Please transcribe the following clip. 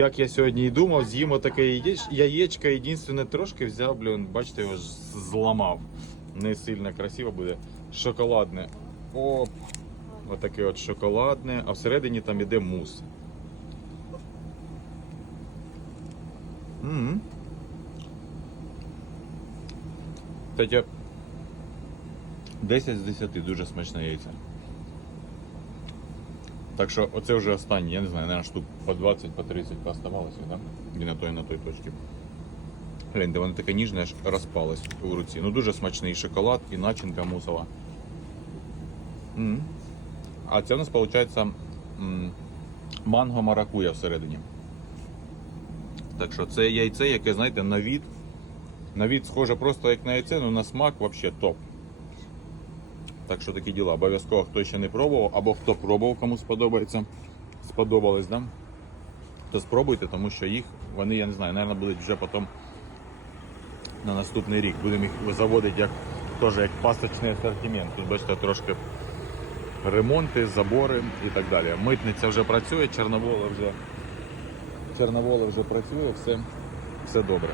Як я сьогодні і думав, з'їм отаке яєч- яєчко, єдине трошки взяв, блін, бачите, його зламав. Не сильно красиво буде. Шоколадне. Оп. Отаке от шоколадне, а всередині там іде мус. М. Кстати, 10 з 10 дуже смачне яйце. Так що оце вже останнє, я не знаю, наверное, штук по 20, по 30 пооставалося, так? І на той, і на той точці. Гляньте, воно таке ніжне, аж розпалось у руці. Ну дуже смачний шоколад і начинка мусова. М. А це у нас виходить манго маракуя всередині. Так що це яйце, яке, знаєте, на від. На від схоже просто як на яйце, але на смак взагалі топ. Так що такі діла. Обов'язково хто ще не пробував, або хто пробував, кому сподобається. Сподобалось, да? То спробуйте, тому що їх, вони, я не знаю, мабуть, будуть вже потім на наступний рік. Будемо їх заводити як, теж як пасточний асортимент. Тут бачите, трошки ремонти, забори і так далі. Митниця вже працює, Чорновола вже, Чорновола вже працює, все, все добре.